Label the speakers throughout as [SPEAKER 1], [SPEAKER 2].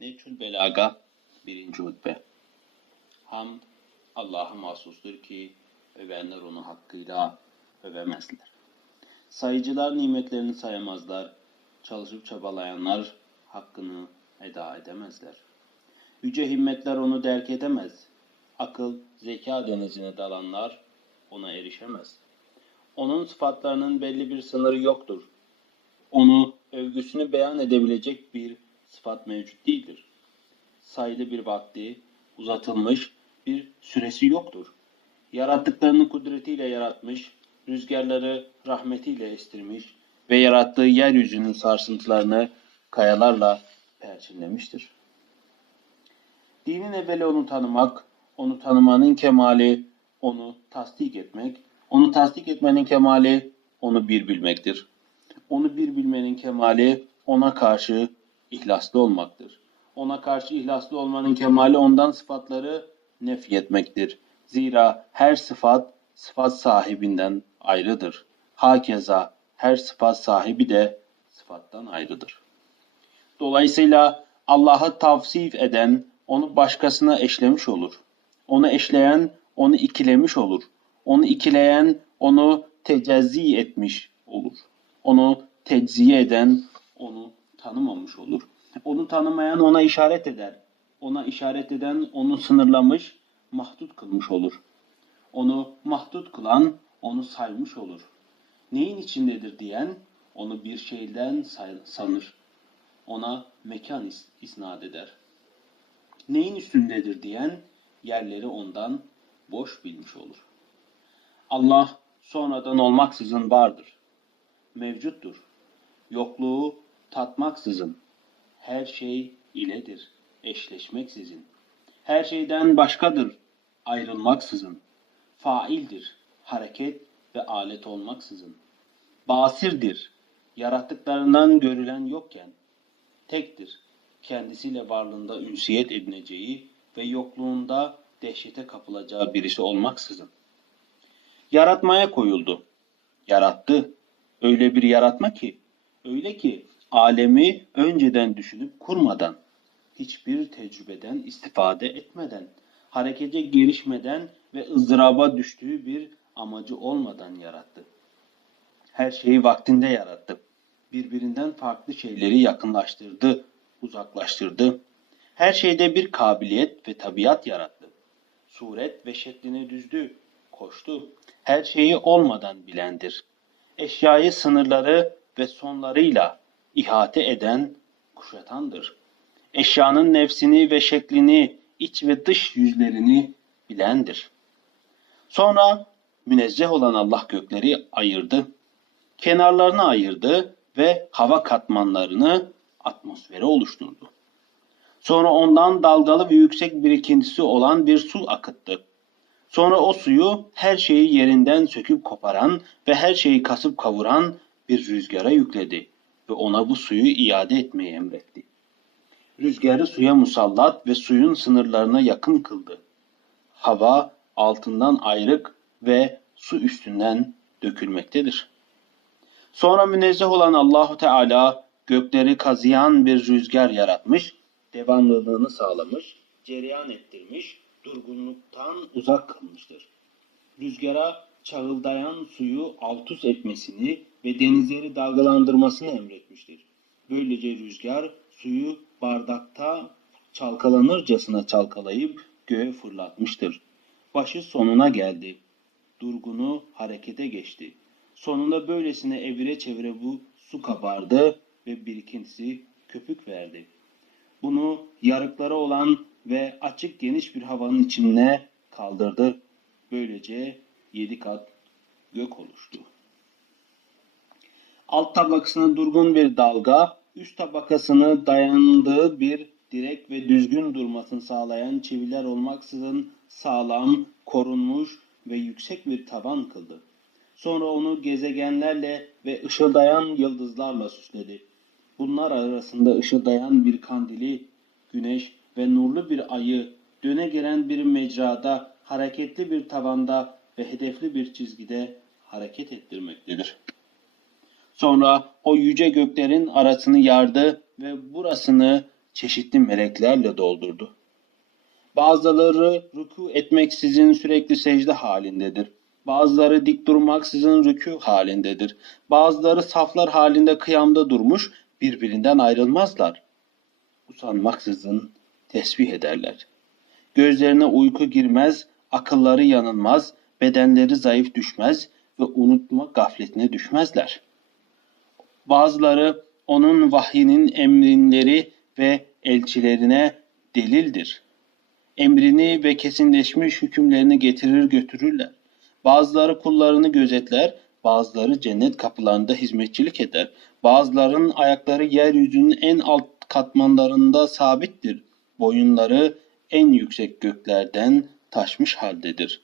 [SPEAKER 1] Neçül Belaga 1. hutbe Hamd Allah'a mahsustur ki övenler onu hakkıyla övemezler. Sayıcılar nimetlerini sayamazlar. Çalışıp çabalayanlar hakkını eda edemezler. Yüce himmetler onu derk edemez. Akıl, zeka denizine dalanlar ona erişemez. Onun sıfatlarının belli bir sınırı yoktur. Onu övgüsünü beyan edebilecek bir sıfat mevcut değildir. Sayılı bir vakti, uzatılmış bir süresi yoktur. Yarattıklarını kudretiyle yaratmış, rüzgarları rahmetiyle estirmiş ve yarattığı yeryüzünün sarsıntılarını kayalarla perçinlemiştir. Dinin evveli onu tanımak, onu tanımanın kemali, onu tasdik etmek, onu tasdik etmenin kemali, onu bir bilmektir. Onu bir bilmenin kemali, ona karşı ihlaslı olmaktır. Ona karşı ihlaslı olmanın kemali ondan sıfatları nefyetmektir. Zira her sıfat, sıfat sahibinden ayrıdır. Hakeza her sıfat sahibi de sıfattan ayrıdır. Dolayısıyla Allah'ı tavsif eden onu başkasına eşlemiş olur. Onu eşleyen onu ikilemiş olur. Onu ikileyen onu tecezzi etmiş olur. Onu tecziye eden onu tanımamış olur. Onu tanımayan ona işaret eder. Ona işaret eden onu sınırlamış, mahdut kılmış olur. Onu mahdut kılan onu saymış olur. Neyin içindedir diyen onu bir şeyden sanır. Ona mekan is- isnat eder. Neyin üstündedir diyen yerleri ondan boş bilmiş olur. Allah sonradan olmaksızın vardır. Mevcuttur. Yokluğu tatmaksızın. Her şey iledir. Eşleşmeksizin. Her şeyden başkadır. Ayrılmaksızın. Faildir. Hareket ve alet olmaksızın. Basirdir. Yarattıklarından görülen yokken. Tektir. Kendisiyle varlığında ünsiyet edineceği ve yokluğunda dehşete kapılacağı birisi olmaksızın. Yaratmaya koyuldu. Yarattı. Öyle bir yaratma ki, öyle ki alemi önceden düşünüp kurmadan, hiçbir tecrübeden istifade etmeden, harekete girişmeden ve ızdıraba düştüğü bir amacı olmadan yarattı. Her şeyi vaktinde yarattı. Birbirinden farklı şeyleri yakınlaştırdı, uzaklaştırdı. Her şeyde bir kabiliyet ve tabiat yarattı. Suret ve şeklini düzdü, koştu. Her şeyi olmadan bilendir. Eşyayı sınırları ve sonlarıyla ihate eden, kuşatandır. Eşyanın nefsini ve şeklini, iç ve dış yüzlerini bilendir. Sonra münezzeh olan Allah gökleri ayırdı. Kenarlarını ayırdı ve hava katmanlarını atmosfere oluşturdu. Sonra ondan dalgalı ve yüksek birikintisi olan bir su akıttı. Sonra o suyu her şeyi yerinden söküp koparan ve her şeyi kasıp kavuran bir rüzgara yükledi ve ona bu suyu iade etmeyi emretti. Rüzgarı suya musallat ve suyun sınırlarına yakın kıldı. Hava altından ayrık ve su üstünden dökülmektedir. Sonra münezzeh olan Allahu Teala gökleri kazıyan bir rüzgar yaratmış, devamlılığını sağlamış, cereyan ettirmiş, durgunluktan uzak kılmıştır. Rüzgara çağıldayan suyu alt üst etmesini ve denizleri dalgalandırmasını emretmiştir. Böylece rüzgar suyu bardakta çalkalanırcasına çalkalayıp göğe fırlatmıştır. Başı sonuna geldi. Durgunu harekete geçti. Sonunda böylesine evire çevire bu su kabardı ve birikintisi köpük verdi. Bunu yarıkları olan ve açık geniş bir havanın içine kaldırdı. Böylece yedi kat gök oluştu. Alt tabakasına durgun bir dalga, üst tabakasını dayandığı bir direk ve düzgün durmasını sağlayan çiviler olmaksızın sağlam, korunmuş ve yüksek bir tavan kıldı. Sonra onu gezegenlerle ve ışıldayan yıldızlarla süsledi. Bunlar arasında ışıldayan bir kandili, güneş ve nurlu bir ayı, döne gelen bir mecrada, hareketli bir tavanda ve hedefli bir çizgide hareket ettirmektedir. Sonra o yüce göklerin arasını yardı ve burasını çeşitli meleklerle doldurdu. Bazıları rükû etmeksizin sürekli secde halindedir. Bazıları dik durmaksızın rükû halindedir. Bazıları saflar halinde kıyamda durmuş, birbirinden ayrılmazlar. Usanmaksızın tesbih ederler. Gözlerine uyku girmez, akılları yanılmaz, bedenleri zayıf düşmez ve unutma gafletine düşmezler. Bazıları onun vahyinin emrinleri ve elçilerine delildir. Emrini ve kesinleşmiş hükümlerini getirir götürürler. Bazıları kullarını gözetler, bazıları cennet kapılarında hizmetçilik eder. Bazıların ayakları yeryüzünün en alt katmanlarında sabittir. Boyunları en yüksek göklerden taşmış haldedir.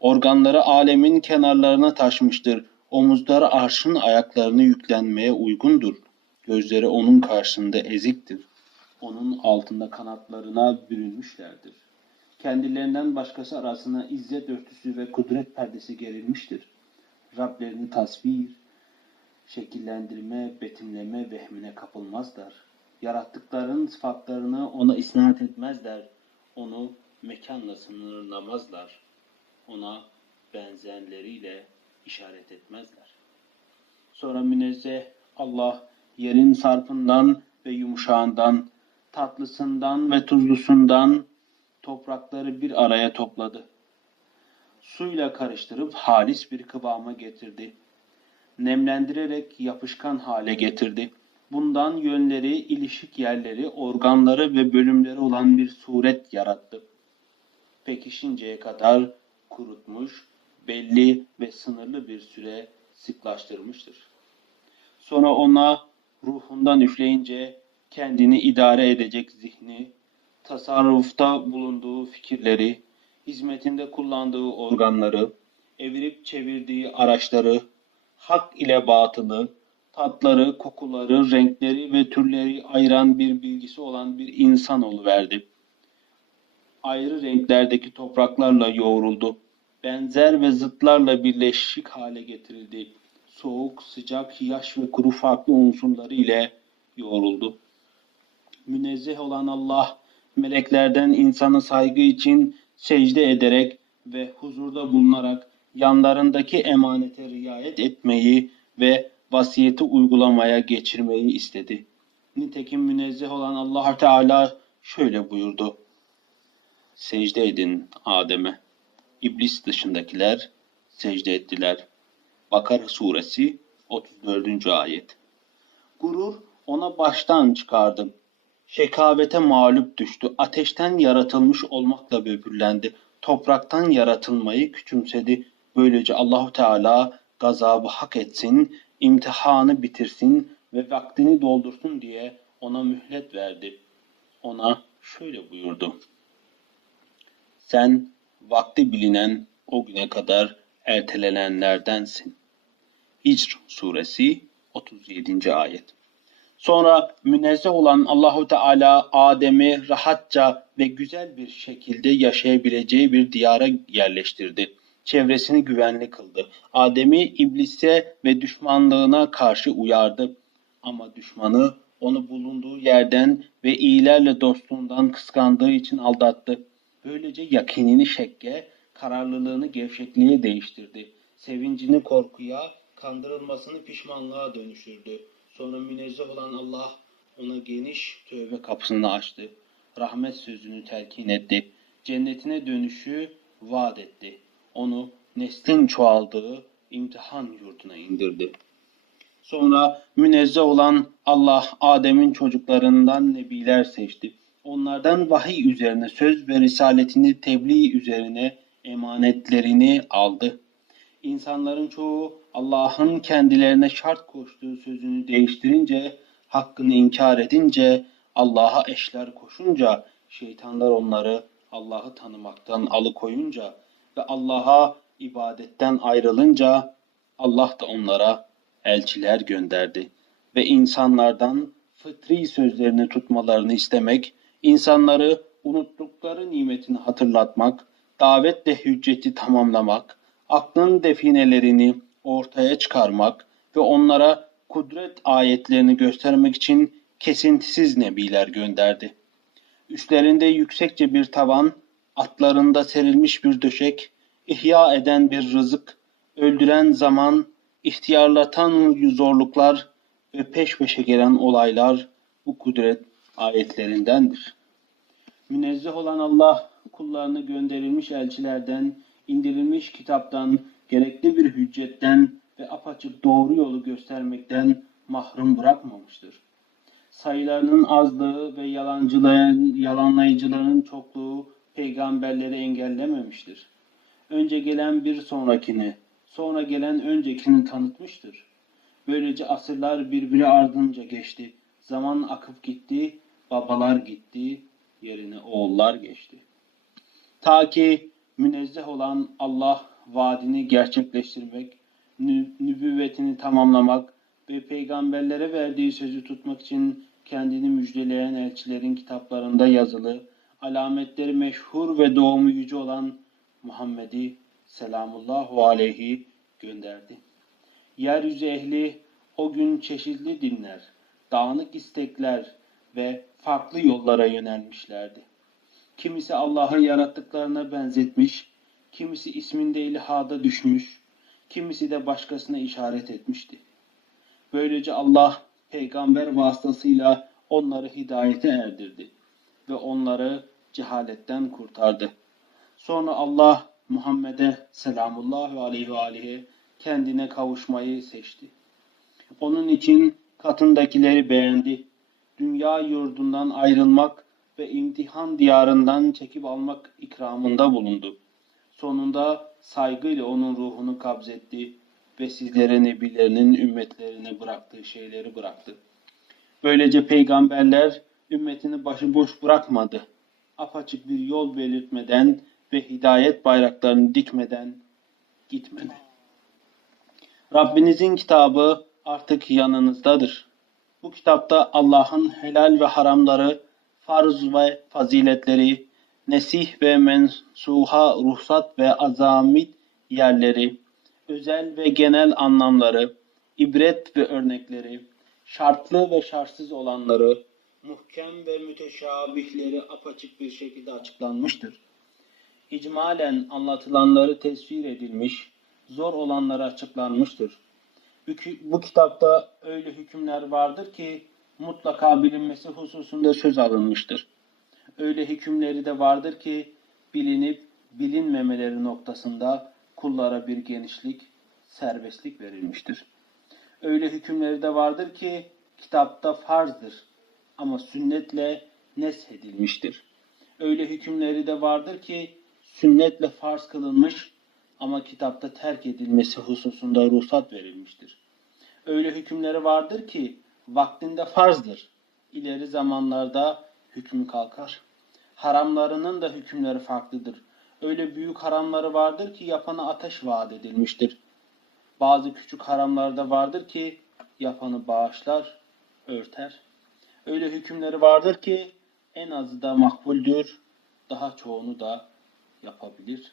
[SPEAKER 1] Organları alemin kenarlarına taşmıştır. Omuzları arşın ayaklarını yüklenmeye uygundur. Gözleri onun karşısında eziktir. Onun altında kanatlarına bürünmüşlerdir. Kendilerinden başkası arasına izzet örtüsü ve kudret perdesi gerilmiştir. Rablerini tasvir, şekillendirme, betimleme vehmine kapılmazlar. Yarattıkların sıfatlarını ona isnat etmezler. Onu mekanla sınırlamazlar. Ona benzerleriyle işaret etmezler. Sonra münezzeh Allah yerin sarpından ve yumuşağından, tatlısından ve tuzlusundan toprakları bir araya topladı. Suyla karıştırıp halis bir kıvama getirdi. Nemlendirerek yapışkan hale getirdi. Bundan yönleri, ilişik yerleri, organları ve bölümleri olan bir suret yarattı. Pekişinceye kadar kurutmuş, belli ve sınırlı bir süre sıklaştırmıştır. Sonra ona ruhundan üfleyince kendini idare edecek zihni, tasarrufta bulunduğu fikirleri, hizmetinde kullandığı organları, evirip çevirdiği araçları, hak ile batılı, tatları, kokuları, renkleri ve türleri ayıran bir bilgisi olan bir insan verdi. Ayrı renklerdeki topraklarla yoğruldu. Benzer ve zıtlarla birleşik hale getirildi. Soğuk, sıcak, yaş ve kuru farklı unsurları ile yoğruldu. Münezzeh olan Allah, meleklerden insana saygı için secde ederek ve huzurda bulunarak yanlarındaki emanete riayet etmeyi ve vasiyeti uygulamaya geçirmeyi istedi. Nitekim münezzeh olan Allah Teala şöyle buyurdu. Secde edin Adem'e. İblis dışındakiler secde ettiler. Bakara suresi 34. ayet. Gurur ona baştan çıkardı. Şekavete mağlup düştü. Ateşten yaratılmış olmakla böbürlendi. Topraktan yaratılmayı küçümsedi. Böylece Allahu Teala gazabı hak etsin, imtihanı bitirsin ve vaktini doldursun diye ona mühlet verdi. Ona şöyle buyurdu. Sen vakti bilinen o güne kadar ertelenenlerdensin. Hicr suresi 37. ayet. Sonra münezzeh olan Allahu Teala Adem'i rahatça ve güzel bir şekilde yaşayabileceği bir diyara yerleştirdi. Çevresini güvenli kıldı. Adem'i iblise ve düşmanlığına karşı uyardı. Ama düşmanı onu bulunduğu yerden ve iyilerle dostluğundan kıskandığı için aldattı. Böylece yakinini şekke, kararlılığını gevşekliğe değiştirdi. Sevincini korkuya, kandırılmasını pişmanlığa dönüştürdü. Sonra münezzeh olan Allah ona geniş tövbe kapısını açtı. Rahmet sözünü telkin etti. Cennetine dönüşü vaat etti. Onu neslin çoğaldığı imtihan yurduna indirdi. Sonra münezzeh olan Allah Adem'in çocuklarından nebiler seçti. Onlardan vahiy üzerine söz ve risaletini tebliğ üzerine emanetlerini aldı. İnsanların çoğu Allah'ın kendilerine şart koştuğu sözünü değiştirince, hakkını inkar edince, Allah'a eşler koşunca, şeytanlar onları Allah'ı tanımaktan alıkoyunca ve Allah'a ibadetten ayrılınca Allah da onlara elçiler gönderdi ve insanlardan fıtri sözlerini tutmalarını istemek, insanları unuttukları nimetini hatırlatmak, davetle hücceti tamamlamak, aklın definelerini ortaya çıkarmak ve onlara kudret ayetlerini göstermek için kesintisiz nebiler gönderdi. Üstlerinde yüksekçe bir tavan, atlarında serilmiş bir döşek, ihya eden bir rızık, öldüren zaman, ihtiyarlatan zorluklar ve peş peşe gelen olaylar bu kudret ayetlerindendir. Münezzeh olan Allah kullarını gönderilmiş elçilerden, indirilmiş kitaptan, gerekli bir hüccetten ve apaçık doğru yolu göstermekten mahrum bırakmamıştır. Sayılarının azlığı ve yalancıların, yalanlayıcıların çokluğu peygamberleri engellememiştir. Önce gelen bir sonrakini, sonra gelen öncekini tanıtmıştır. Böylece asırlar birbiri ardınca geçti. Zaman akıp gitti, babalar gitti, yerine oğullar geçti. Ta ki münezzeh olan Allah vaadini gerçekleştirmek, nü- nübüvvetini tamamlamak ve peygamberlere verdiği sözü tutmak için kendini müjdeleyen elçilerin kitaplarında yazılı, alametleri meşhur ve doğumu yüce olan Muhammed'i selamullahu aleyhi gönderdi. Yeryüzü ehli o gün çeşitli dinler, dağınık istekler ve farklı yollara yönelmişlerdi. Kimisi Allah'ı yarattıklarına benzetmiş, kimisi isminde ilhada düşmüş, kimisi de başkasına işaret etmişti. Böylece Allah peygamber vasıtasıyla onları hidayete erdirdi ve onları cehaletten kurtardı. Sonra Allah Muhammed'e selamullahu aleyhi ve aleyhi kendine kavuşmayı seçti. Onun için katındakileri beğendi. Dünya yurdundan ayrılmak ve imtihan diyarından çekip almak ikramında bulundu. Sonunda saygıyla onun ruhunu kabzetti ve sizlere nebilerinin ümmetlerine bıraktığı şeyleri bıraktı. Böylece peygamberler ümmetini başıboş bırakmadı. Apaçık bir yol belirtmeden ve hidayet bayraklarını dikmeden gitmedi. Rabbinizin kitabı artık yanınızdadır. Bu kitapta Allah'ın helal ve haramları, farz ve faziletleri, nesih ve mensuha ruhsat ve azamit yerleri, özel ve genel anlamları, ibret ve örnekleri, şartlı ve şartsız olanları, muhkem ve müteşabihleri apaçık bir şekilde açıklanmıştır. İcmalen anlatılanları tesvir edilmiş, zor olanları açıklanmıştır. Bu, ki- bu kitapta öyle hükümler vardır ki mutlaka bilinmesi hususunda söz alınmıştır. Öyle hükümleri de vardır ki bilinip bilinmemeleri noktasında kullara bir genişlik, serbestlik verilmiştir. Öyle hükümleri de vardır ki kitapta farzdır ama sünnetle neshedilmiştir. Öyle hükümleri de vardır ki sünnetle farz kılınmış ama kitapta terk edilmesi hususunda ruhsat verilmiştir. Öyle hükümleri vardır ki vaktinde farzdır. İleri zamanlarda hükmü kalkar. Haramlarının da hükümleri farklıdır. Öyle büyük haramları vardır ki yapana ateş vaat edilmiştir. Bazı küçük haramlarda vardır ki yapanı bağışlar, örter. Öyle hükümleri vardır ki en azı da makbuldür, daha çoğunu da yapabilir.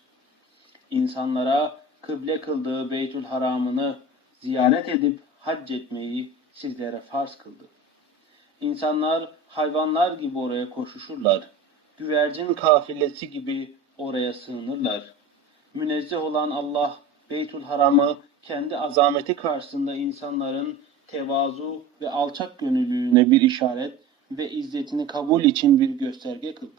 [SPEAKER 1] İnsanlara kıble kıldığı Beytül Haram'ını ziyaret edip hac etmeyi sizlere farz kıldı. İnsanlar hayvanlar gibi oraya koşuşurlar. Güvercin kafilesi gibi oraya sığınırlar. Münezzeh olan Allah Beytül Haram'ı kendi azameti karşısında insanların tevazu ve alçak gönüllülüğüne bir işaret ve izzetini kabul için bir gösterge kıldı.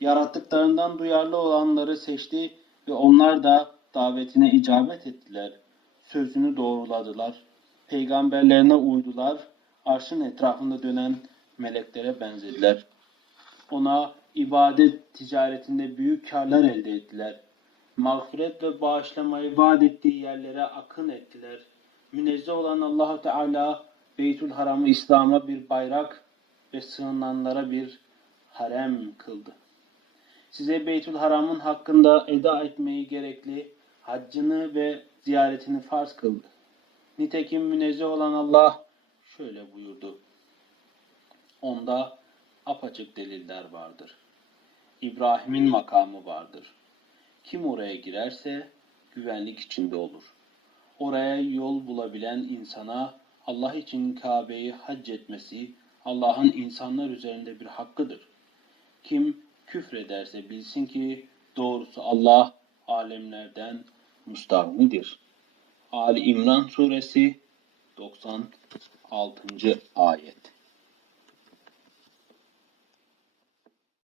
[SPEAKER 1] Yarattıklarından duyarlı olanları seçti ve onlar da davetine icabet ettiler. Sözünü doğruladılar. Peygamberlerine uydular. Arşın etrafında dönen meleklere benzediler. Ona ibadet ticaretinde büyük karlar elde ettiler. Mağfiret ve bağışlamayı vaat ettiği yerlere akın ettiler. Münezzeh olan Allahu Teala Beytül Haram'ı İslam'a bir bayrak ve sığınanlara bir harem kıldı. Size Beytül Haram'ın hakkında eda etmeyi gerekli, haccını ve ziyaretini farz kıldı. Nitekim münezzeh olan Allah şöyle buyurdu. Onda apaçık deliller vardır. İbrahim'in makamı vardır. Kim oraya girerse güvenlik içinde olur. Oraya yol bulabilen insana Allah için Kabe'yi hac etmesi, Allah'ın insanlar üzerinde bir hakkıdır. Kim küfrederse bilsin ki doğrusu Allah alemlerden müstahnidir. Ali İmran suresi 96. ayet.